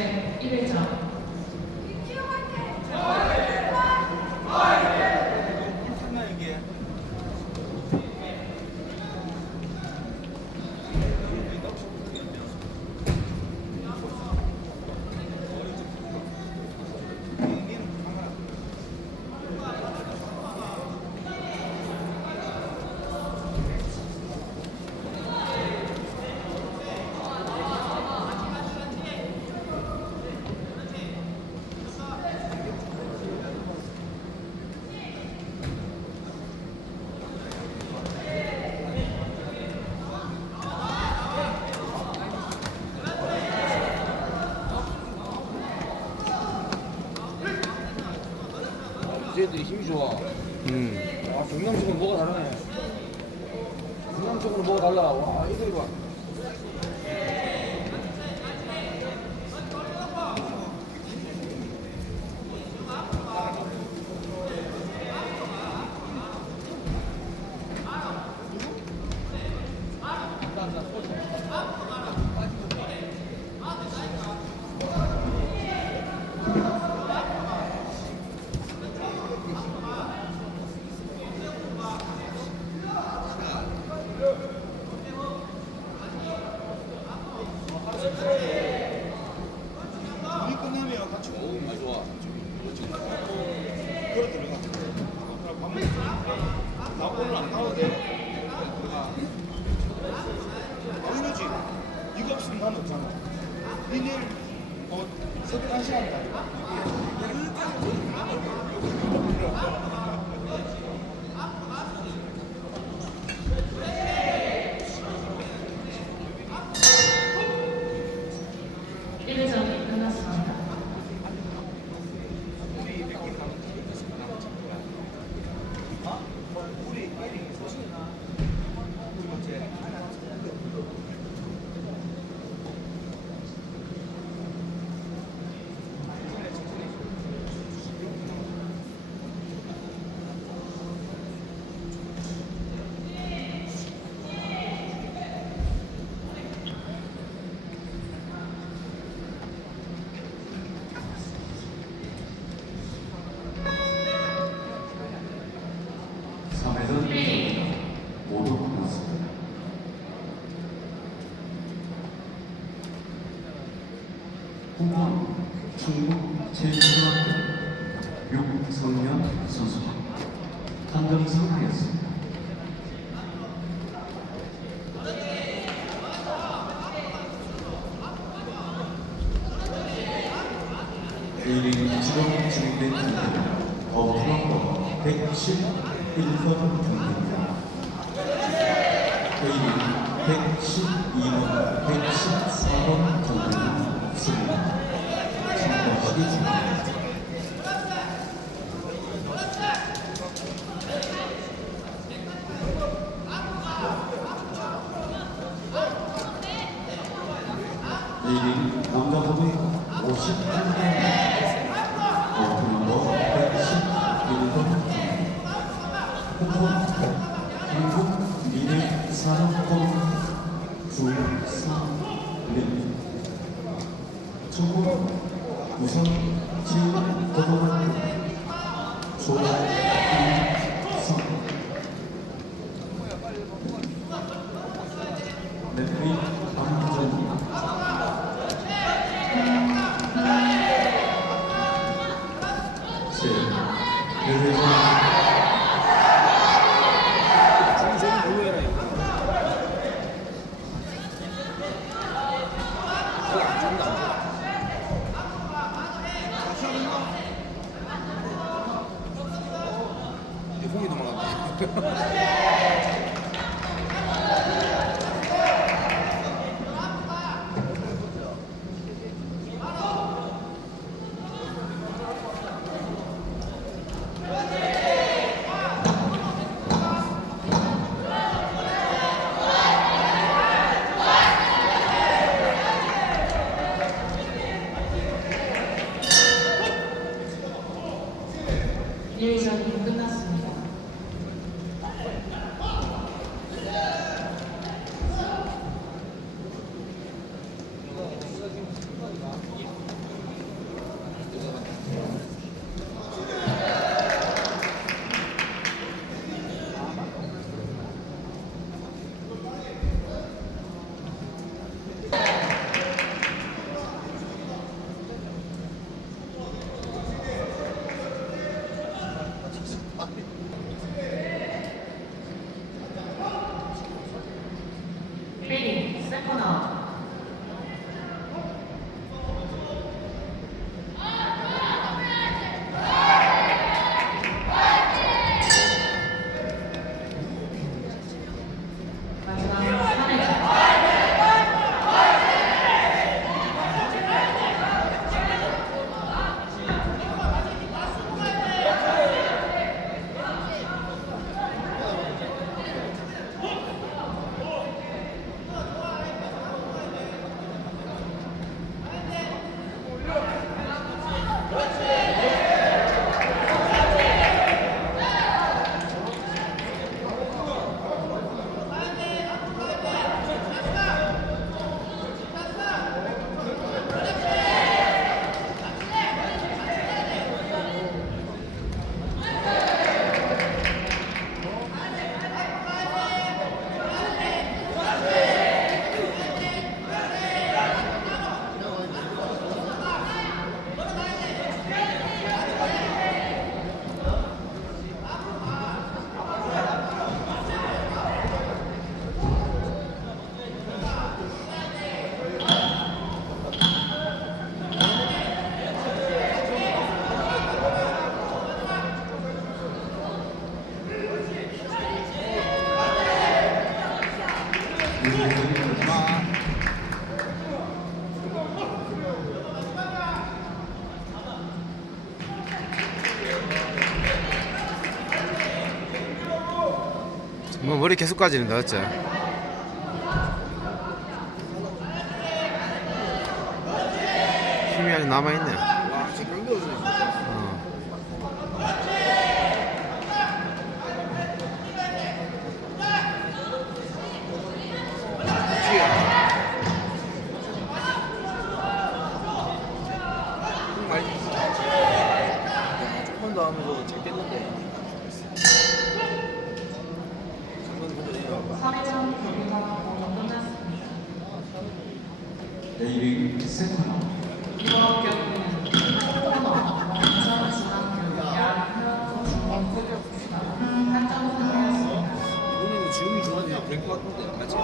제1회장 쟤들이 힘이 좋아. 와, 경남 쪽은 뭐가 다르네. 경남 쪽은 뭐가 달라. 와, 이거 봐. 우리 끝나면 같이 어우, 많이 좋아. 걸어 들어가. 밥 먹고. 나 오늘 안 가도 돼. 당연하지. 이거 없으면 난 없잖아. 니 내일 새벽 1시간 가. 일회장이 끝났습니다. 모두 끝났습니다. 후보 충북 제1초등학교 육성년 선수가 판정승하였습니다. 내일이 지금 진행된 경기는 거부로 111번 경기입니다. 내일이 112번, 114번 경기는 없습니다. 참고하기 바랍니다. 내일이 남자분이 58번, 거부로 111번 경기, 한국 미래산업공학 중산립 중국 우선지고등학교 조인성 넷리 안전 제1회장 중소는 별로해라, 이거. 그거 안 준다. 이제 홍이 넘어갔네. 뭐 머리 계속 까지는다, 맞지? 힘이 아직 남아있네. 와, 진짜 깡겨주네 진짜. 어. 많이 조금 더 하면서 잡겠는데. 장면 보내요. 3회전 경기가 모두 끝났습니다. A링 세컨 이번 경기는 완전중앙교 양현 중앙고등학교가 한점 승리했습니다. 이번에는 지금이 좋아져야 될 것 같은데, 맞지?